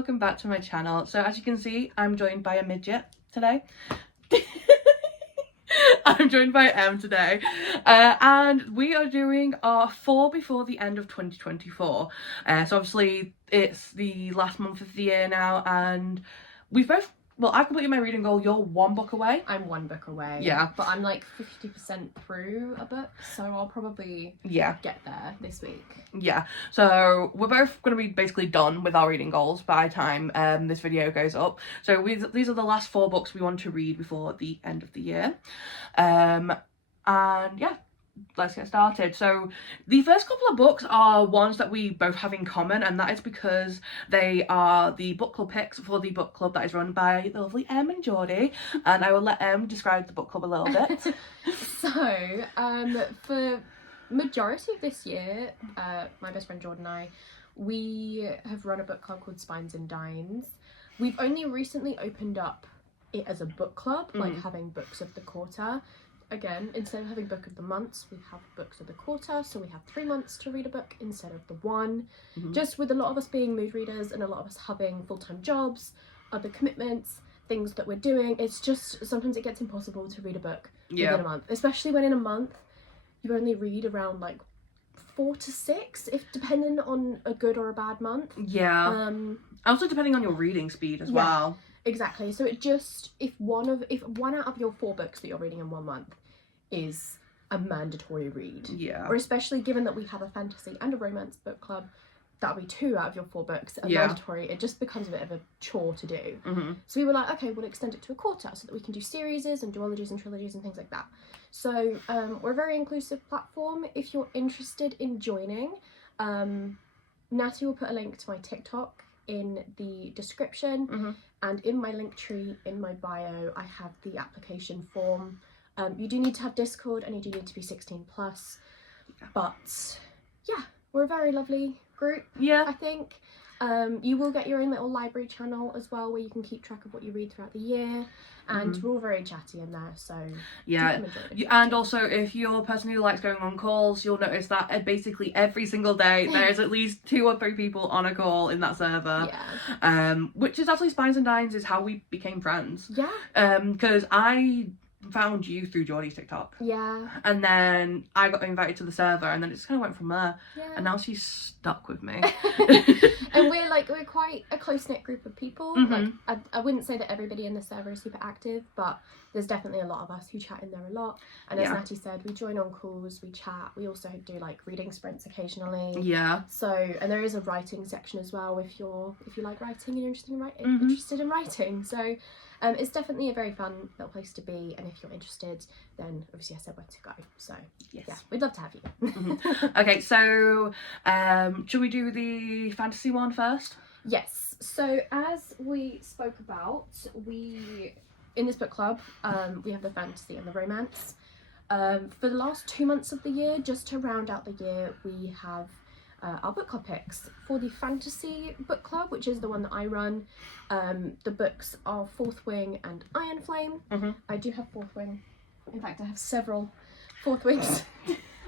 welcome back to my channel. So as you can see, I'm joined by a midget today. I'm joined by Em today, and we are doing our 4 before the end of 2024. So obviously it's the last month of the year now, and we've both, well, I completed my reading goal. You're 1 book away. I'm 1 book away. Yeah. But I'm like 50% through a book, so I'll probably get there this week. Yeah. So we're both going to be basically done with our reading goals by the time this video goes up. So these are the last 4 books we want to read before the end of the year. And yeah, let's get started. So the first couple of books are ones that we both have in common, and that is because they are the book club picks for the book club that is run by the lovely Em and Geordie, and I will let Em describe the book club a little bit. So for majority of this year, my best friend Jordan and I, we have run a book club called Spines and Dines. We've only recently opened up it as a book club, like having books of the quarter. Again, instead of having book of the months, we have books of the quarter, so we have 3 months to read a book instead of the 1. Just with a lot of us being mood readers and a lot of us having full-time jobs, other commitments, things that we're doing, it's just sometimes it gets impossible to read a book within a month, especially when in a month you only read around like 4 to 6, if depending on a good or a bad month. Also depending on your reading speed as well. Exactly. So it just, if one out of your 4 books that you're reading in 1 month is a mandatory read, or especially given that we have a fantasy and a romance book club, that'll be 2 out of your 4 books are mandatory. It just becomes a bit of a chore to do. So we were like, okay, we'll extend it to a quarter so that we can do series and duologies and trilogies and things like that. So we're a very inclusive platform. If you're interested in joining, Natty will put a link to my TikTok in the description, and in my link tree in my bio I have the application form. You do need to have Discord and you do need to be 16 plus, but yeah, we're a very lovely group. I think you will get your own little library channel as well where you can keep track of what you read throughout the year, and we're all very chatty in there, so and also if you're a person who likes going on calls, you'll notice that basically every single day there's at least 2 or 3 people on a call in that server, which is actually Spines and Dines is how we became friends, because I found you through Geordie's TikTok, and then I got invited to the server, and then it just kind of went from there, and now she's stuck with me. And we're quite a close-knit group of people. Like I wouldn't say that everybody in the server is super active, but there's definitely a lot of us who chat in there a lot, and as Natty said, we join on calls, we chat, we also do like reading sprints occasionally, so, and there is a writing section as well if you like writing and you're interested in writing, so it's definitely a very fun little place to be, and if you're interested, then obviously I said where to go, so yeah, we'd love to have you. Okay, so should we do the fantasy one first? Yes, so as we spoke about, in this book club, we have the fantasy and the romance. For the last 2 months of the year, just to round out the year, we have our book club picks. For the fantasy book club, which is the one that I run, the books are Fourth Wing and Iron Flame. I do have Fourth Wing. In fact, I have several Fourth Wings.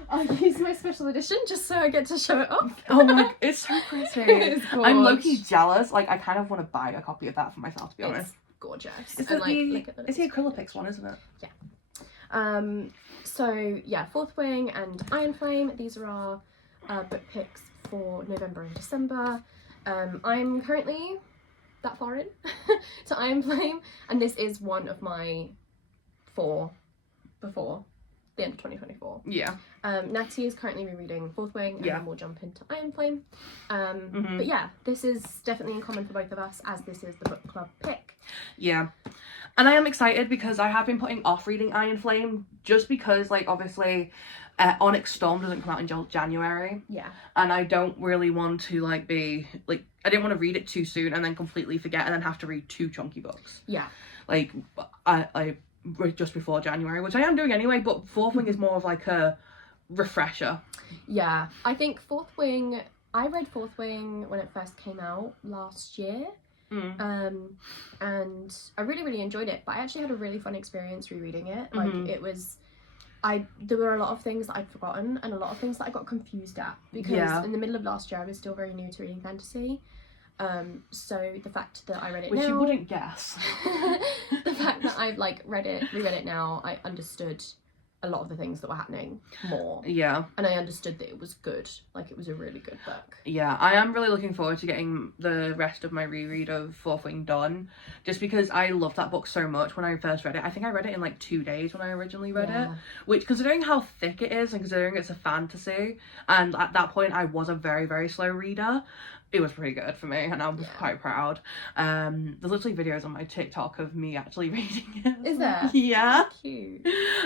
I'll use my special edition just so I get to show it off. Oh my, it's so pretty. I'm low-key jealous. Like, I kind of want to buy a copy of that for myself, to be honest. It's gorgeous. It's the Acrylics one, isn't it? Yeah. So yeah, Fourth Wing and Iron Flame. These are our book picks for November and December. I'm currently that far in to Iron Flame, and this is one of my 4 before the end of 2024. Natty is currently rereading Fourth Wing, and then we'll jump into Iron Flame. But yeah, this is definitely in common for both of us, as this is the book club pick. And I am excited because I have been putting off reading Iron Flame just because, like, obviously Onyx Storm doesn't come out until January, and I don't really want to like be like, I didn't want to read it too soon and then completely forget and then have to read 2 chunky books like I just before January, which I am doing anyway, but Fourth Wing is more of like a refresher. I think Fourth Wing, I read Fourth Wing when it first came out last year, and I really enjoyed it, but I actually had a really fun experience rereading it. Like, it was, there were a lot of things that I'd forgotten and a lot of things that I got confused at, because in the middle of last year I was still very new to reading fantasy, So the fact that I read it Which now... you wouldn't guess. The fact that I've, like, reread it now, I understood a lot of the things that were happening more. Yeah. And I understood that it was good. Like, it was a really good book. Yeah, I am really looking forward to getting the rest of my reread of Fourth Wing done, just because I loved that book so much when I first read it. I think I read it in like 2 days when I originally read it, which, considering how thick it is and considering it's a fantasy, and at that point I was a very, very slow reader, it was pretty good for me, and I'm quite proud. There's literally videos on my TikTok of me actually reading it. Is there? Yeah. That's cute.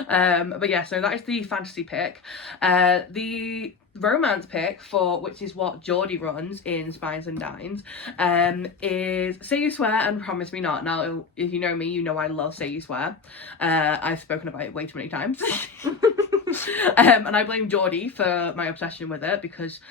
But yeah, so that is the fantasy pick. The romance pick, for which is what Geordie runs in Spines and Dines, is Say You Swear and Promise Me Not. Now, if you know me, you know I love Say You Swear. I've spoken about it way too many times. And I blame Geordie for my obsession with it, because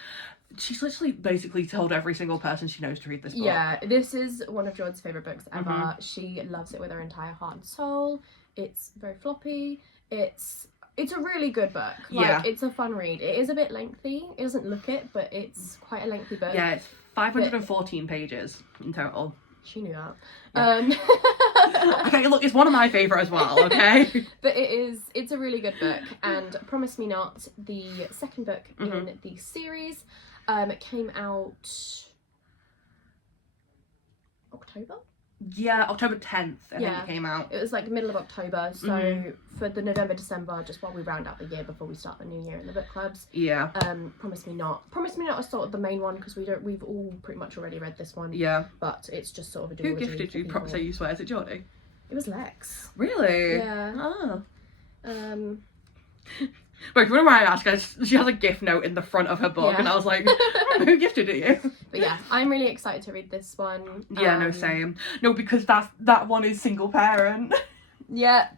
she's literally basically told every single person she knows to read this book. Yeah, this is one of Geordie's favourite books ever. She loves it with her entire heart and soul. It's very floppy. It's a really good book. Like, it's a fun read. It is a bit lengthy. It doesn't look it, but it's quite a lengthy book. Yeah, it's 514 pages in total. She knew that. Yeah. Okay, look, it's one of my favourite as well, okay? But it's a really good book. And Promise Me Not, the second book in the series, it came out October? Yeah, October 10th, I think it came out. It was like middle of October, so for the November, December, just while we round out the year before we start the new year in the book clubs. Yeah. Promise Me Not. Promise Me Not is sort of the main one, because we've all pretty much already read this one. Yeah. But it's just sort of a duology. Who gifted you Say You Swear? Is it Geordie? It was Lex. Really? Yeah. Oh. Wait, what am I asking? She has a gift note in the front of her book, and I was like, who gifted it you? But yeah, I'm really excited to read this one. Yeah, no, same. No, because that one is single parent. Yeah.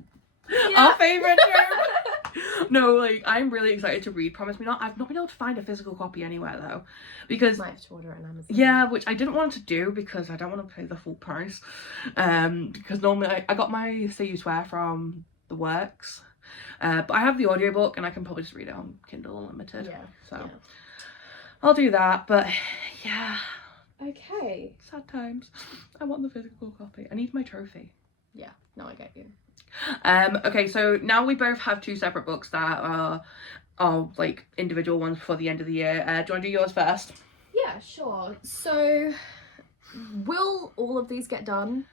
Our favourite group. No, like, I'm really excited to read Promise Me Not. I've not been able to find a physical copy anywhere, though. Because... Might have to order it on Amazon. Yeah, which I didn't want to do, because I don't want to pay the full price. Because normally I got my Say You Swear from The Works. But I have the audiobook, and I can probably just read it on Kindle Unlimited. Yeah. So I'll do that, but yeah. Okay. Sad times. I want the physical copy. I need my trophy. Yeah, no, I get you. Okay, so now we both have 2 separate books that are like individual ones before the end of the year. Do you want to do yours first? Yeah, sure. So, will all of these get done?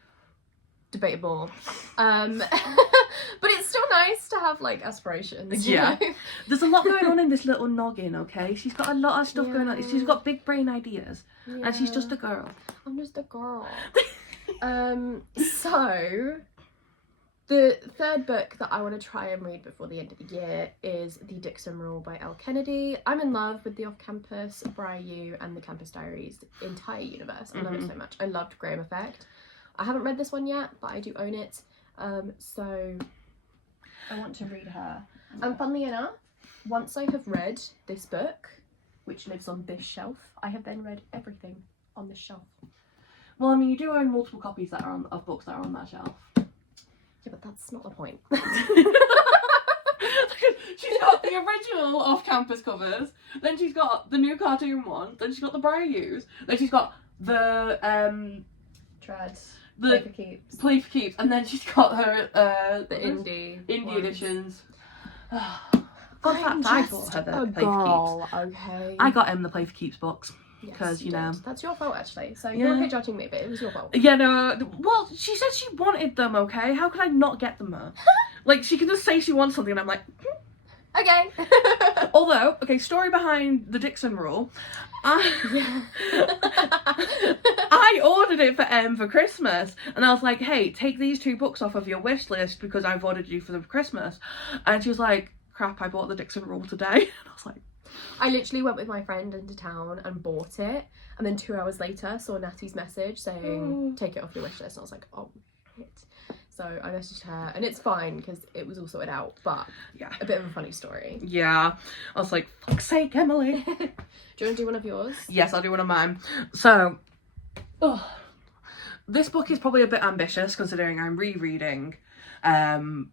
Debatable. But it's still nice to have, like, aspirations. You know? There's a lot going on in this little noggin, okay? She's got a lot of stuff going on. She's got big brain ideas. Yeah. And she's just a girl. I'm just a girl. So, the third book that I want to try and read before the end of the year is The Dixon Rule by Elle Kennedy. I'm in love with the off-campus, Briar U, and the Campus Diaries entire universe. I love it so much. I loved Graham Effect. I haven't read this one yet, but I do own it. So I want to read her. And funnily enough, once I have read this book, which lives on this shelf, I have then read everything on this shelf. Well, I mean, you do own multiple copies that are of books that are on that shelf. Yeah, but that's not the point. She's got the original off-campus covers, then she's got the new cartoon one, then she's got the Briar U's, then she's got the Trads. Play for Keeps, and then she's got her the indie editions. Fun fact, I bought her the Play for Keeps. Okay. I got him the Play for Keeps books. Because, yes, you know. That's your fault, actually. So you're okay judging me, but it was your fault. Yeah, no. Well, she said she wanted them, okay? How could I not get them her? Like, she can just say she wants something, and I'm like, okay. Although, okay, story behind the Dixon Rule. I ordered it for Em for Christmas, and I was like, hey, take these 2 books off of your wish list because I've ordered you for the Christmas. And she was like, crap, I bought the Dixon Rule today. And I was like... I literally went with my friend into town and bought it, and then 2 hours later saw Natty's message saying, take it off your wish list. And I was like, oh, shit. So I messaged her, and it's fine because it was all sorted out, but yeah, a bit of a funny story. Yeah, I was like, fuck's sake, Emily. Do you want to do one of yours? Yes, I'll do one of mine. So, this book is probably a bit ambitious considering I'm rereading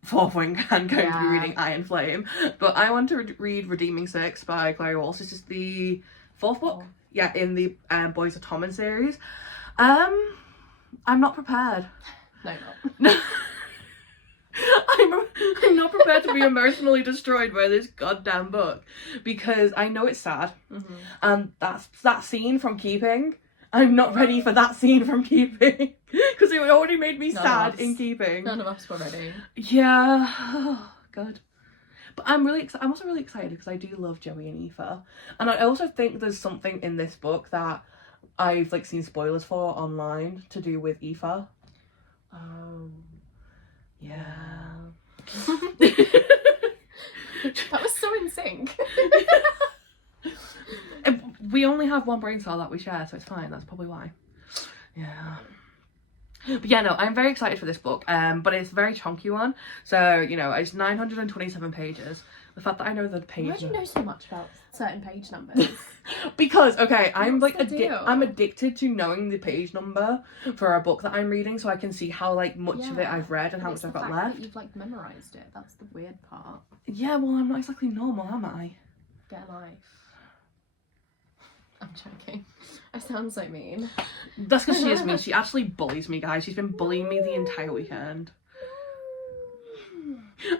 Fourth Wing and going to be reading Iron Flame, but I want to read Redeeming Six by Clary Walsh. This is the 4th book. Yeah, in the Boys of Tommen series. I'm not prepared. No, not. I'm not prepared to be emotionally destroyed by this goddamn book, because I know it's sad, and that's that scene from Keeping. I'm not ready for that scene from Keeping, because it already made me sad in Keeping. None of us were ready. Yeah, oh, God. But I'm also really excited because I do love Joey and Aoife, and I also think there's something in this book that I've like seen spoilers for online to do with Aoife. Yeah. That was so in sync. We only have one brain cell that we share, so it's fine. That's probably why. Yeah. But yeah, no, I'm very excited for this book. But it's a very chunky one. So, you know, it's 927 pages. The fact that I know the page. Why do you know so much about certain page numbers? Because, okay, I'm I'm addicted to knowing the page number for a book that I'm reading, so I can see how like much of it I've read and how much I've got left. That you've like memorized it. That's the weird part. Yeah, well, I'm not exactly normal, am I? Get a life. I'm joking. I sound so mean. That's because she is mean. She actually bullies me, guys. She's been bullying me the entire weekend.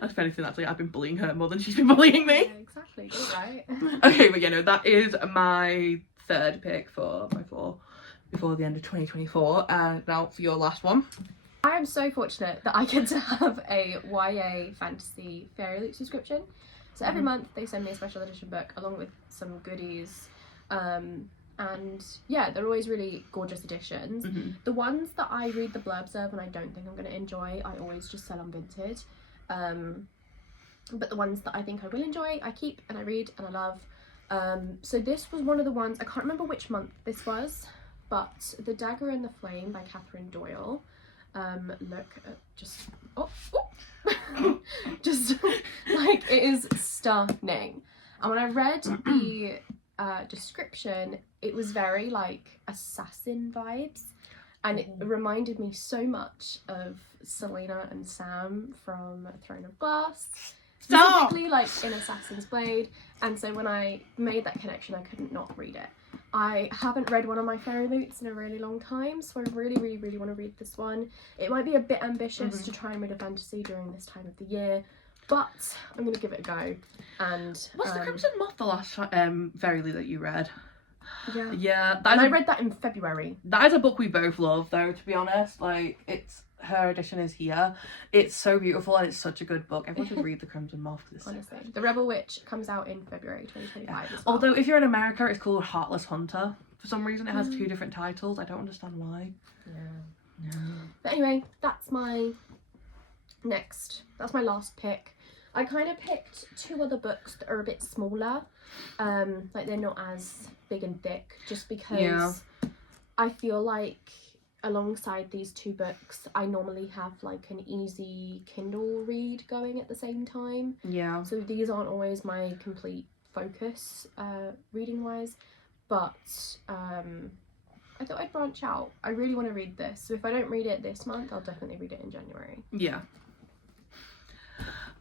If anything, actually, I've been bullying her more than she's been bullying me. Yeah, exactly. You're right. Okay, but you know, that is my 3rd pick for my 4 before the end of 2024. And now for your last one. I am so fortunate that I get to have a YA fantasy Fairy Loot subscription. So every month they send me a special edition book along with some goodies. And yeah, they're always really gorgeous editions. The ones that I read the blurbs of and I don't think I'm going to enjoy, I always just sell on Vinted. But the ones that I think I will enjoy, I keep and I read and I love. So this was one of the ones, I can't remember which month this was, but The Dagger and the Flame by Catherine Doyle. Look at just just like, it is stunning. And when I read the description, it was very like assassin vibes, and it reminded me so much of Selena and Sam from Throne of Glass, specifically like in Assassin's Blade. And so when I made that connection, I couldn't not read it. I haven't read one of my Fairy Loots in a really long time, so I really want to read this one. It might be a bit ambitious to try and read a fantasy during this time of the year, but I'm going to give it a go. And was The Crimson Moth the last Fairy Loot that you read? Yeah. Yeah. I read that in February. That is a book we both love, though, to be honest. Like, her edition is here. It's so beautiful and it's such a good book. Everyone should read The Crimson Moth. Honestly. The Rebel Witch comes out in February 2025 as well. Although, if you're in America, it's called Heartless Hunter. For some reason, it has 2 different titles. I don't understand why. Yeah. But anyway, that's my last pick. I kind of picked 2 other books that are a bit smaller. Like, they're not as big and thick, just because I feel like alongside these 2 books, I normally have like an easy Kindle read going at the same time. Yeah. So these aren't always my complete focus, reading wise, but I thought I'd branch out. I really want to read this, so if I don't read it this month, I'll definitely read it in January. Yeah.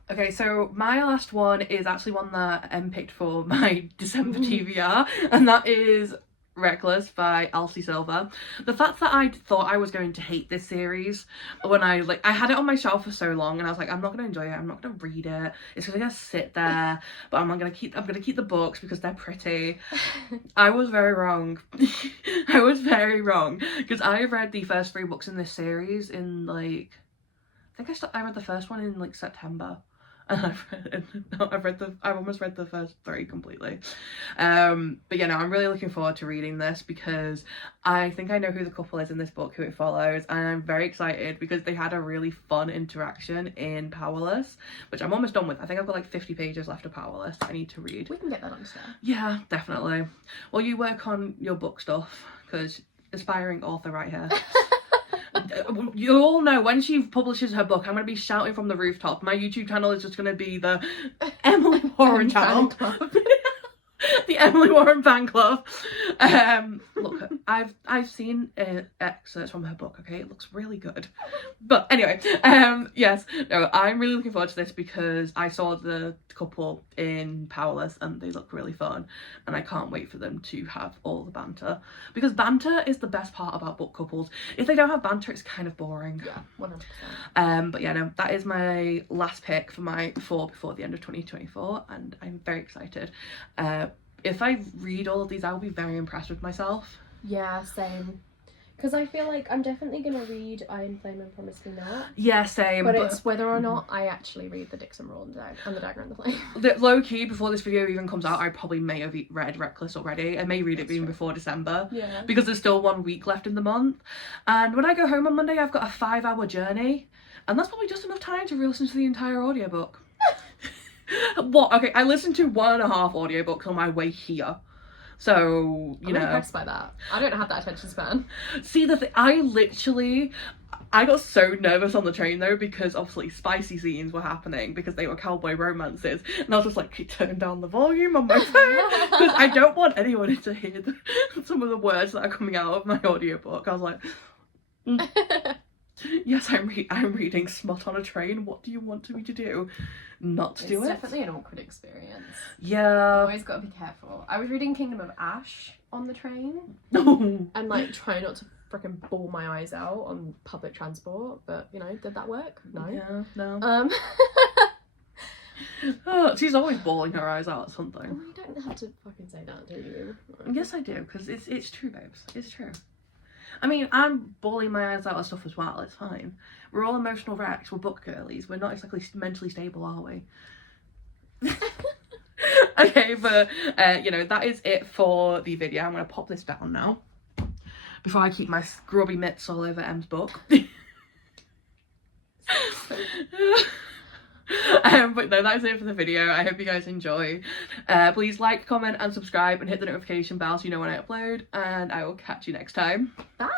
Okay, so my last one is actually one that Em picked for my December TBR, and that is Reckless by Elsie Silver. The fact that I thought I was going to hate this series when I had it on my shelf for so long, and I was like, I'm not going to enjoy it, I'm not going to read it, it's just going to sit there, but I'm going to keep the books because they're pretty. I was very wrong. I was very wrong, because I read the first 3 books in this series in I read the first one in September. And I've almost read the first 3 completely. But yeah, no, I'm really looking forward to reading this because I think I know who the couple is in this book, who it follows, and I'm very excited because they had a really fun interaction in Powerless, which I'm almost done with. I think I've got 50 pages left of Powerless I need to read. We can get that on there. Yeah, definitely. Well, you work on your book stuff, because aspiring author right here. You all know when she publishes her book, I'm going to be shouting from the rooftop. My YouTube channel is just going to be the Emily Warren channel. The Emily Warren fan club. Look, I've seen excerpts from her book, okay? It looks really good. But anyway, yes, no, I'm really looking forward to this because I saw the couple in Powerless and they look really fun, and I can't wait for them to have all the banter, because banter is the best part about book couples. If they don't have banter, it's kind of boring. Yeah, 100%. But yeah, no, that is my last pick for my 4 before the end of 2024, and I'm very excited. If I read all of these, I will be very impressed with myself. Yeah, same. Because I feel like I'm definitely going to read Iron Flame and Promise Me Not. Yeah, same. But it's whether or not I actually read the Dixon Roll and the Dagger and the Flame. Low key, before this video even comes out, I probably may have read Reckless already. I may read it even before December. Yeah. Because there's still 1 week left in the month. And when I go home on Monday, I've got a 5-hour journey. And that's probably just enough time to listen to the entire audiobook. What? Okay, I listened to 1.5 audiobooks on my way here. So, I'm impressed by that. I don't have that attention span. See, the thing, I got so nervous on the train though, because obviously spicy scenes were happening because they were cowboy romances, and I was just like, turn down the volume on my phone because I don't want anyone to hear some of the words that are coming out of my audiobook. I was like, yes, I'm reading Smut on a Train. What do you want me to do? Not to do it? It's definitely an awkward experience. Yeah. You always got to be careful. I was reading Kingdom of Ash on the train. And like try not to freaking bawl my eyes out on public transport, but you know, did that work? No. Yeah, no. Oh, she's always bawling her eyes out at something. Well, you don't have to fucking say that, do you? Yes, I do, because it's true, babes. It's true. I mean, I'm bawling my eyes out at stuff as well. It's fine. We're all emotional wrecks. We're book girlies. We're not exactly mentally stable, are we? Okay, but you know, that is it for the video. I'm gonna pop this down now before I keep my scrubby mitts all over Em's book. But no, that's it for the video. I hope you guys enjoy. Please like, comment and subscribe and hit the notification bell so you know when I upload, and I will catch you next time. Bye.